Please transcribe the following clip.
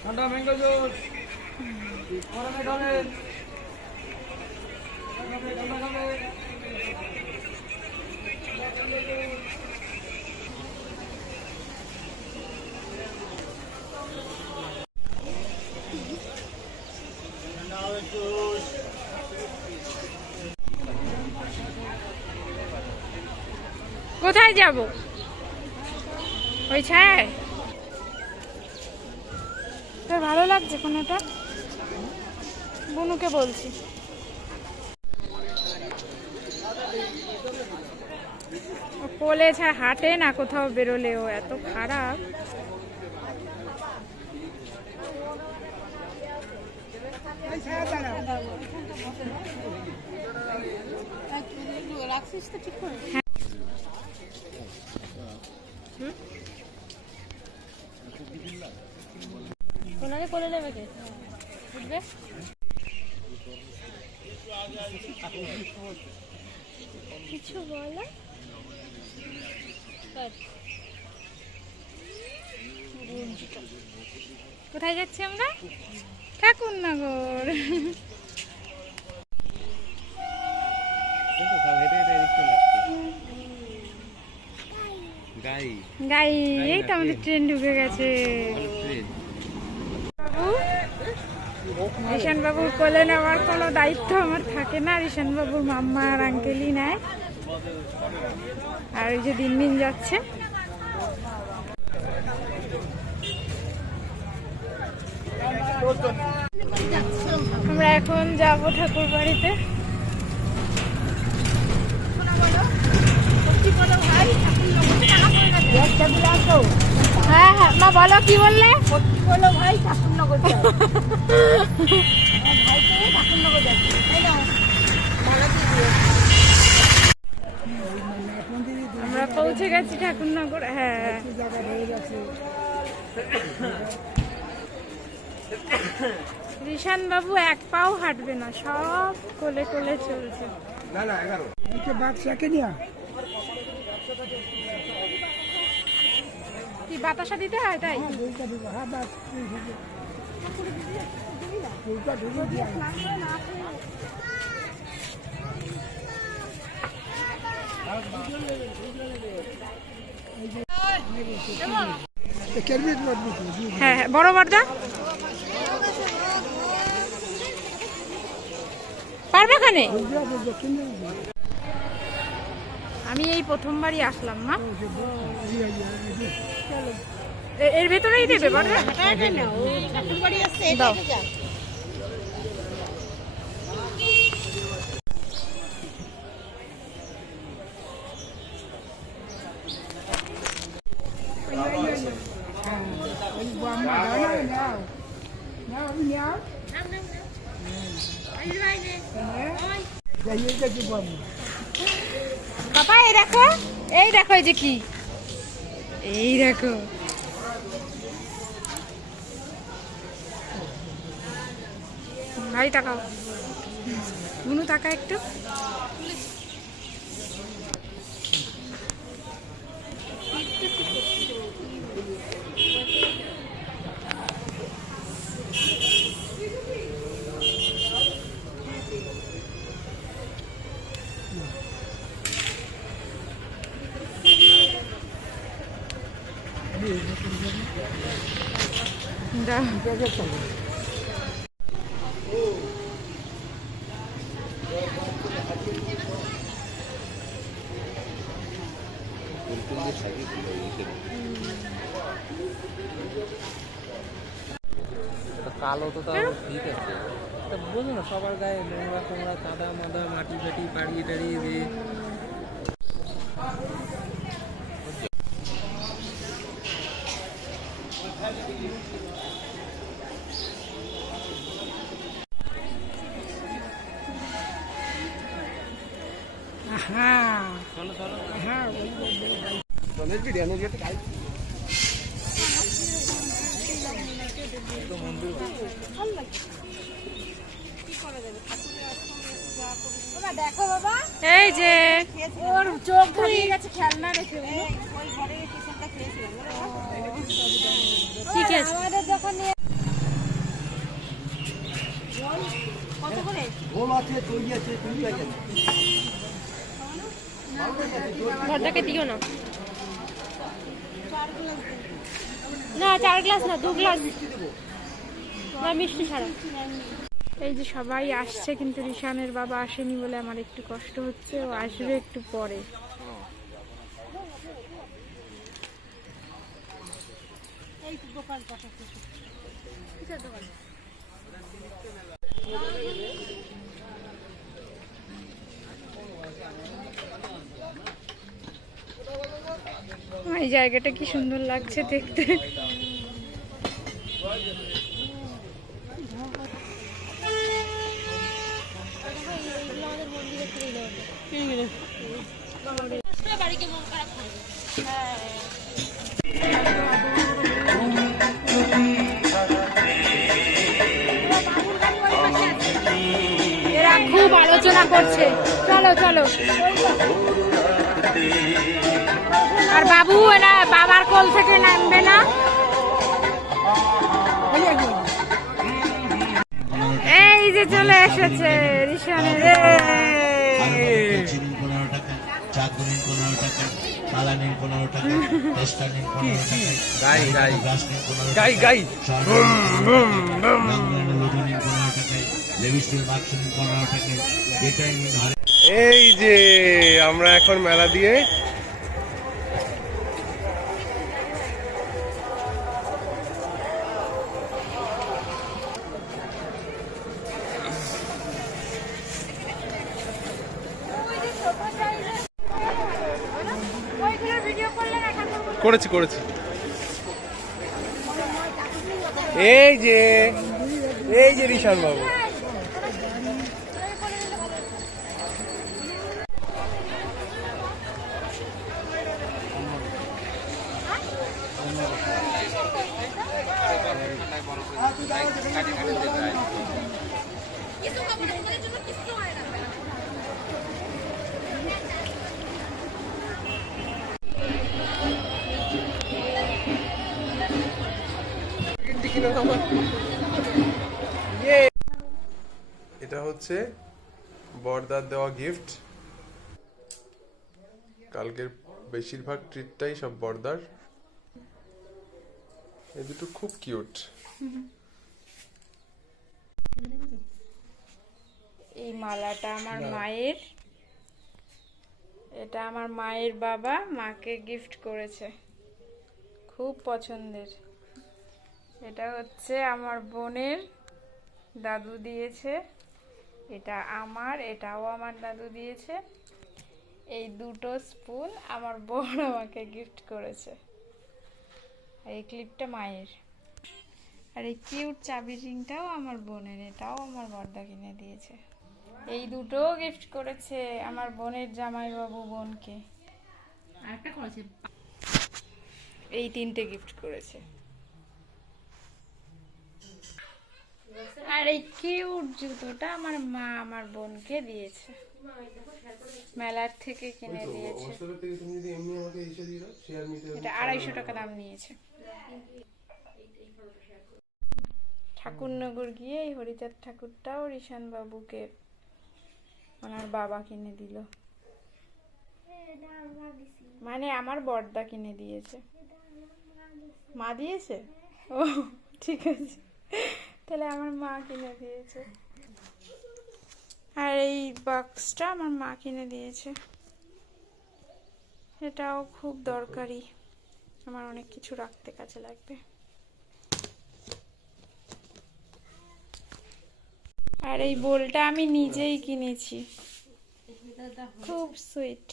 ঠান্ডা mango juice গরমে খাবেন ঠান্ডা খাবেন কোথায় যাব ওই ছায় তোর ভালো লাগছে কোনোটা বনুকে বলছি কোলে ছাড়া হাঁটে না কোথাও বেরোলেও এত খারাপ রাখছিস তো ঠিক করে কোনারে কোলে নেবে কে বুঝবে কিছু বলে কোথায় যাচ্ছি আমরা ঠাকুরনগর গাই এই তো আমাদের ট্রেন ঢুকে গেছে ঋষান বাবুর কোলে নেওয়ার কোনো দায়িত্ব আমার থাকে না ঋষান বাবুর মাম্মা আর আঙ্কেলই নেয় আর ওই যে দিন দিন যাচ্ছে আমরা এখন যাব ঠাকুর বাড়িতে হ্যাঁ হ্যাঁ মা বলো কি বললে ভাই ঠাকুরনগর ঠাকুরনগর যাচ্ছে আমরা পৌঁছে গেছি ঠাকুরনগর হ্যাঁ ঋষান বাবু এক পাও হাঁটবে না সব কোলে কোলে চলছে কি বাতাসা দিতে হয় তাই হ্যাঁ বড় বড়দা পারবে খানে আমি এই প্রথমবারই আসলাম মা এর ভেতরেই দেবে বড়দা দাও বাবা এই দেখো এই যে কি এই দেখো ভাই তাকাও বুনু তাকা একটু কালো তো তাও ঠিক আছে বোঝো না সবার গায়ে নোংরা ফোংরা কাদা মাদা মাটি ফাটি পাড়িয়ে টাড়িয়ে দিয়ে চলো চলো হ্যাঁ দেখো বাবা এই যে ওর চোখ ধরিয়ে গেছে খেলনা রেখে ওই ঘরে খেয়েছিলাম ঠিক আছে আমাদের যখন ঘরটাকে দিও না। না 4 গ্লাস না, 2 গ্লাস না, মিষ্টি ছাড়া। এই যে সবাই আসছে, কিন্তু রিশানের বাবা আসেনি বলে আমার একটু কষ্ট হচ্ছে। ও আসবে একটু পরে। এই জায়গাটা কি সুন্দর লাগছে দেখতে। বাড়িকে মন খারাপ করে। এরা খুব আলোচনা করছে। চলো চলো। আর বাবু এরা বাবার কোল থেকে নামবে না। এই যে চলে এসেছে রিশানের। চাঁদনির 15 টাকা, কালানির 15 টাকা, টেস্টানির 15 টাকা, গাই গাই গাসনির 15 টাকা, গাই গাই লুটনির 15 টাকা, লেভিস্টিল মার্কসনির 15 টাকা, ডেটাইনির হারে। এই যে আমরা এখন মেলা দিয়ে করেছি করেছি। এই যে রিশান বাবু। এটা হচ্ছে বড়দার দেওয়া গিফট। কালকের বেশিরভাগ ট্রিটটাই সব বড়দার। এই দুটো খুব কিউট। এই মালাটা আমার মায়ের। এটা আমার মায়ের বাবা মাকে গিফট করেছে, খুব পছন্দের। এটা হচ্ছে আমার বোনের, দাদু দিয়েছে। এটা আমার, এটাও আমার দাদু দিয়েছে। এই দুটো স্পুন আমার বোন আমাকে গিফট করেছে। আর এই ক্লিপটা মায়ের। আর এই কিউট চাবি রিংটাও আমার বোনের, এটাও আমার বড়দা কিনে দিয়েছে। এই দুটো গিফট করেছে আমার বোনের জামাইবাবু বোনকে। আরেকটা করেছে। এই 3টে গিফট করেছে। আর এই কিউট জুতোটা আমার মা আমার বোনকে দিয়েছে, মেলার থেকে কিনে দিয়েছে। এটা 250 টাকা দাম নিয়েছে। ঠাকুরনগর গিয়ে এই হরিচাঁদ ঠাকুরটাও রিশান বাবুকে ওনার বাবা কিনে দিল, মানে আমার বড়দা কিনে দিয়েছে। মা দিয়েছে? ও ঠিক আছে, তাহলে আমার মা কিনে দিয়েছে। আর এই বক্সটা আমার মা কিনে দিয়েছে। এটাও খুব দরকারি, আমার অনেক কিছু রাখতে কাজে লাগবে। আর এই বোলটা আমি নিজেই কিনেছি, খুব সুইট।